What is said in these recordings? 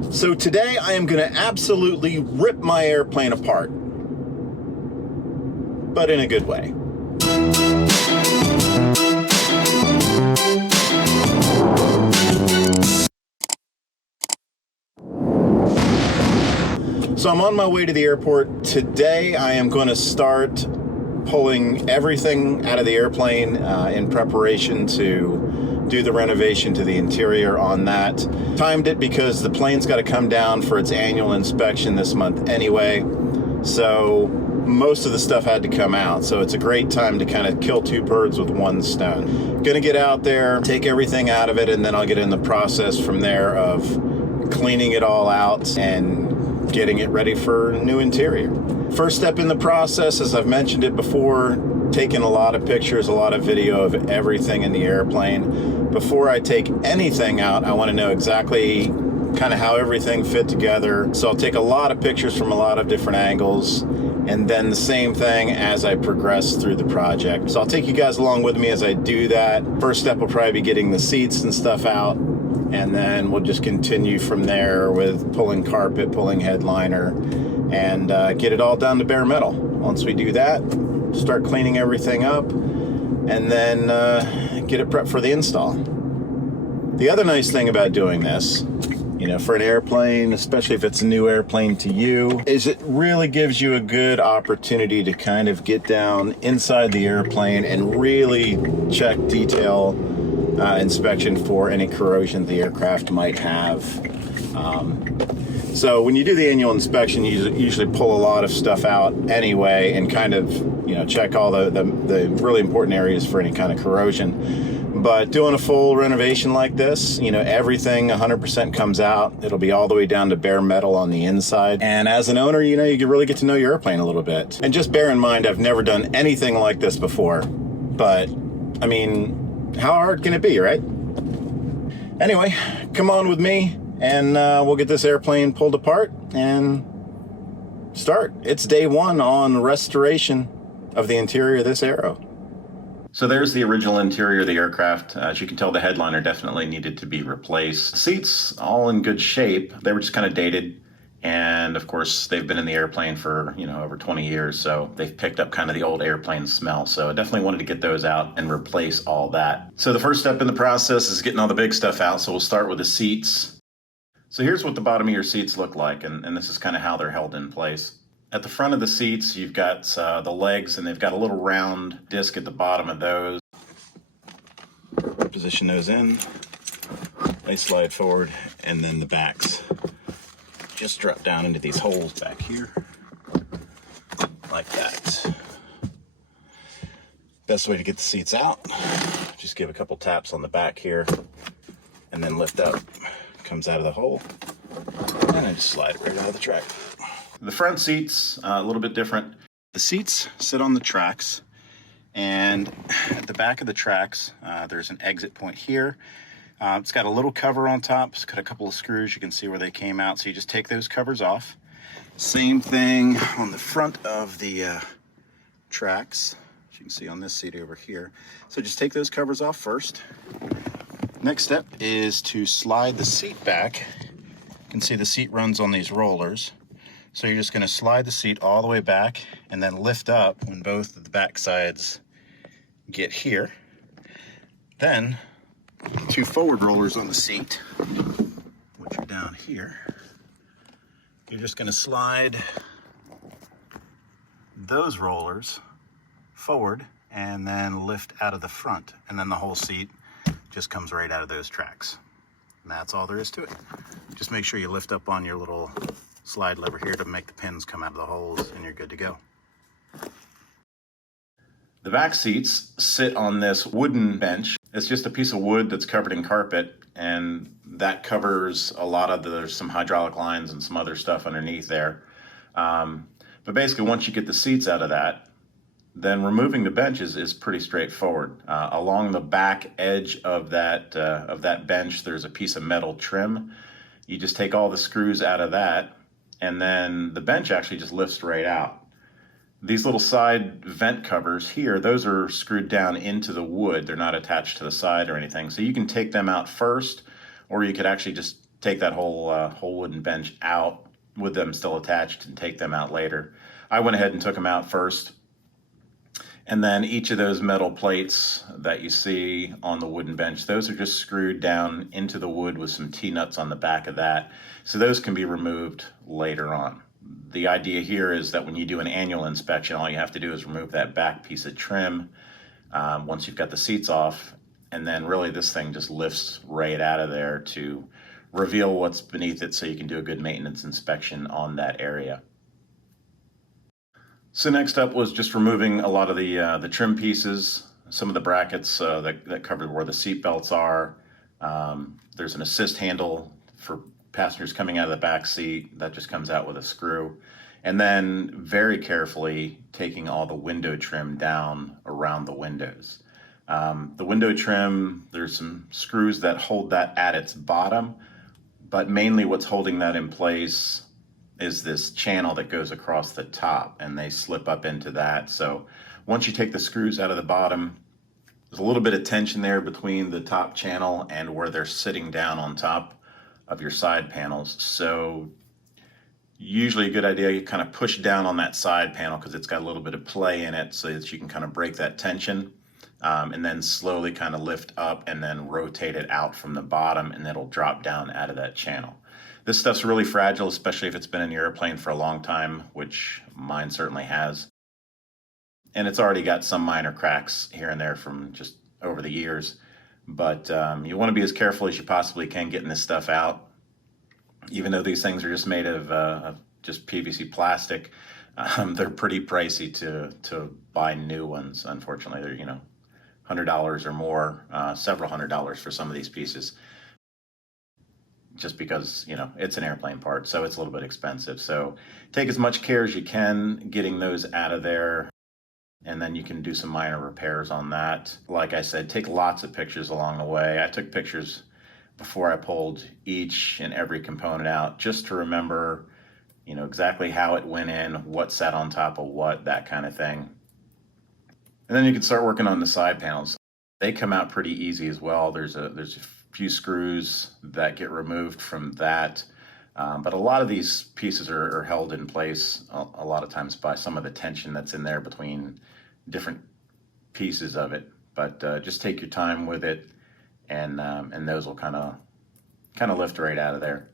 So today I am going to absolutely rip my airplane apart, but in a good way. So I'm on my way to the airport. Today I am going to start pulling everything out of the airplane in preparation to do the renovation to the interior on that. Timed it because the plane's got to come down for its annual inspection this month anyway. So most of the stuff had to come out. So it's a great time to kind of kill two birds with one stone. Gonna get out there, take everything out of it, and then I'll get in the process from there of cleaning it all out and getting it ready for a new interior. First step in the process, as I've mentioned it before, taking a lot of pictures, a lot of video of everything in the airplane. Before I take anything out, I want to know exactly kind of how everything fit together. So I'll take a lot of pictures from a lot of different angles, and then the same thing as I progress through the project. So I'll take you guys along with me as I do that. First step will probably be getting the seats and stuff out, and then we'll just continue from there with pulling carpet, pulling headliner, and get it all down to bare metal. Once we do that, start cleaning everything up, and then get it prepped for the install. The other nice thing about doing this, you know, for an airplane, especially if it's a new airplane to you, is it really gives you a good opportunity to kind of get down inside the airplane and really check detail inspection for any corrosion the aircraft might have. So when you do the annual inspection, you usually pull a lot of stuff out anyway and kind of, you know, check all the really important areas for any kind of corrosion. But doing a full renovation like this, you know, everything 100% comes out. It'll be all the way down to bare metal on the inside. And as an owner, you know, you can really get to know your airplane a little bit. And just bear in mind, I've never done anything like this before. But, I mean, how hard can it be, right? Anyway, come on with me, and we'll get this airplane pulled apart and start. It's day one on restoration of the interior of this Aero. So there's the original interior of the aircraft. As you can tell, the headliner definitely needed to be replaced. Seats, all in good shape. They were just kind of dated. And of course, they've been in the airplane for, you know, over 20 years. So they've picked up kind of the old airplane smell. So I definitely wanted to get those out and replace all that. So the first step in the process is getting all the big stuff out. So we'll start with the seats. So here's what the bottom of your seats look like. And this is kind of how they're held in place. At the front of the seats, you've got the legs, and they've got a little round disc at the bottom of those. Position those in. They slide forward, and then the backs just drop down into these holes back here, like that. Best way to get the seats out, just give a couple taps on the back here, and then lift up. Comes out of the hole, and I just slide it right out of the track. The front seats, a little bit different. The seats sit on the tracks, and at the back of the tracks, there's an exit point here. It's got a little cover on top. It's got a couple of screws. You can see where they came out. So you just take those covers off. Same thing on the front of the tracks, as you can see on this seat over here. So just take those covers off first. Next step is to slide the seat back. You can see the seat runs on these rollers. So you're just going to slide the seat all the way back and then lift up when both of the back sides get here. Then two forward rollers on the seat, which are down here. You're just going to slide those rollers forward and then lift out of the front, and then the whole seat just comes right out of those tracks. And that's all there is to it. Just make sure you lift up on your little slide lever here to make the pins come out of the holes, and you're good to go. The back seats sit on this wooden bench. It's just a piece of wood that's covered in carpet, and that covers a lot of there's some hydraulic lines and some other stuff underneath there. But basically, once you get the seats out of that, then removing the bench is pretty straightforward. Along the back edge of that bench, there's a piece of metal trim. You just take all the screws out of that, and then the bench actually just lifts right out. These little side vent covers here, those are screwed down into the wood. They're not attached to the side or anything. So you can take them out first, or you could actually just take that whole wooden bench out with them still attached and take them out later. I went ahead and took them out first. And then each of those metal plates that you see on the wooden bench, those are just screwed down into the wood with some T-nuts on the back of that. So those can be removed later on. The idea here is that when you do an annual inspection, all you have to do is remove that back piece of trim once you've got the seats off, and then really this thing just lifts right out of there to reveal what's beneath it so you can do a good maintenance inspection on that area. So next up was just removing a lot of the trim pieces, some of the brackets that cover where the seat belts are. There's an assist handle for passengers coming out of the back seat that just comes out with a screw. And then very carefully taking all the window trim down around the windows. The window trim, there's some screws that hold that at its bottom, but mainly what's holding that in place is this channel that goes across the top, and they slip up into that. So once you take the screws out of the bottom, there's a little bit of tension there between the top channel and where they're sitting down on top of your side panels. So usually a good idea, you kind of push down on that side panel because it's got a little bit of play in it so that you can kind of break that tension, and then slowly kind of lift up and then rotate it out from the bottom, and it'll drop down out of that channel. This stuff's really fragile, especially if it's been in your airplane for a long time, which mine certainly has. And it's already got some minor cracks here and there from just over the years. But you want to be as careful as you possibly can getting this stuff out. Even though these things are just made of just PVC plastic, they're pretty pricey to buy new ones. Unfortunately, they're $100 or more, several $100s for some of these pieces, just because it's an airplane part, so it's a little bit expensive. So take as much care as you can getting those out of there, and then you can do some minor repairs on that. Like I said, take lots of pictures along the way. I took pictures before I pulled each and every component out, just to remember exactly how it went in, what sat on top of what, that kind of thing. And then you can start working on the side panels. They come out pretty easy as well. There's a few screws that get removed from that, but a lot of these pieces are held in place a lot of times by some of the tension that's in there between different pieces of it. But just take your time with it, and those will kind of lift right out of there.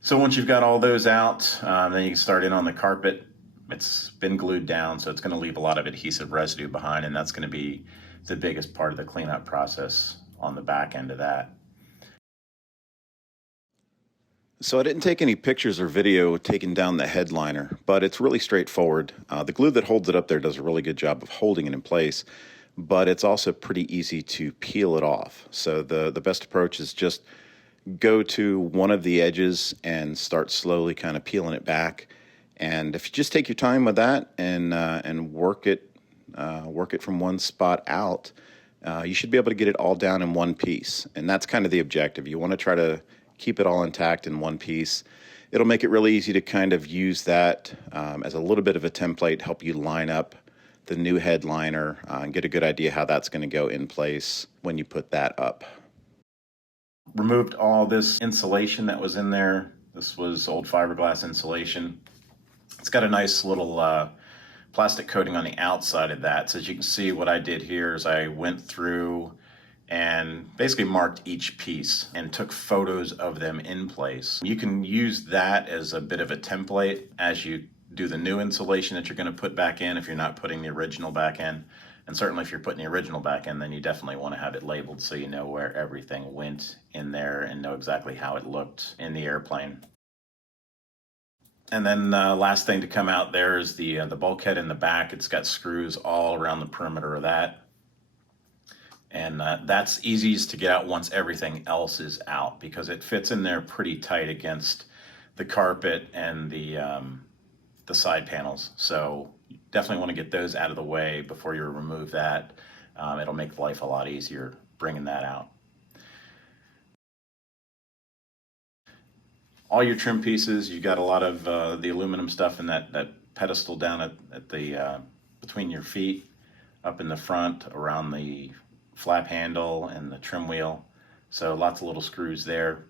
So once you've got all those out, then you can start in on the carpet. It's been glued down, so it's going to leave a lot of adhesive residue behind, and that's going to be the biggest part of the cleanup process on the back end of that. So I didn't take any pictures or video taking down the headliner, but it's really straightforward. The glue that holds it up there does a really good job of holding it in place, but it's also pretty easy to peel it off. So the best approach is just go to one of the edges and start slowly kind of peeling it back. And if you just take your time with that and work it from one spot out, you should be able to get it all down in one piece. And that's kind of the objective. You want to try to keep it all intact in one piece. It'll make it really easy to kind of use that as a little bit of a template, help you line up the new headliner and get a good idea how that's going to go in place when you put that up. Removed all this insulation that was in there. This was old fiberglass insulation. It's got a nice little plastic coating on the outside of that. So as you can see, what I did here is I went through and basically marked each piece and took photos of them in place. You can use that as a bit of a template as you do the new insulation that you're going to put back in if you're not putting the original back in. And certainly if you're putting the original back in, then you definitely want to have it labeled so you know where everything went in there and know exactly how it looked in the airplane. And then last thing to come out there is the bulkhead in the back. It's got screws all around the perimeter of that. And that's easiest to get out once everything else is out, because it fits in there pretty tight against the carpet and the side panels. So you definitely want to get those out of the way before you remove that. It'll make life a lot easier bringing that out. All your trim pieces, you got a lot of the aluminum stuff in that pedestal down at the between your feet, up in the front, around the flap handle and the trim wheel. So lots of little screws there.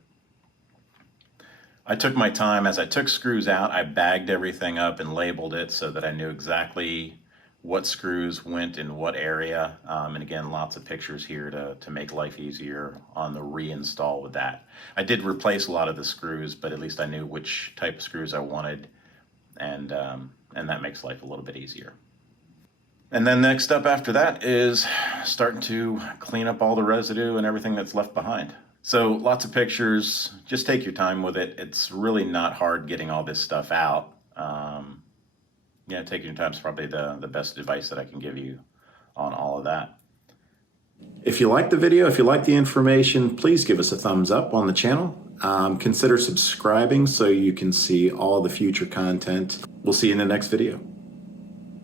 I took my time. As I took screws out, I bagged everything up and labeled it so that I knew exactly what screws went in what area. And again, lots of pictures here to make life easier on the reinstall with that. I did replace a lot of the screws, but at least I knew which type of screws I wanted, and that makes life a little bit easier. And then next up after that is starting to clean up all the residue and everything that's left behind. So lots of pictures, just take your time with it. It's really not hard getting all this stuff out. Yeah, taking your time is probably the best advice that I can give you on all of that. If you like the video, if you like the information, please give us a thumbs up on the channel. Consider subscribing so you can see all the future content. We'll see you in the next video.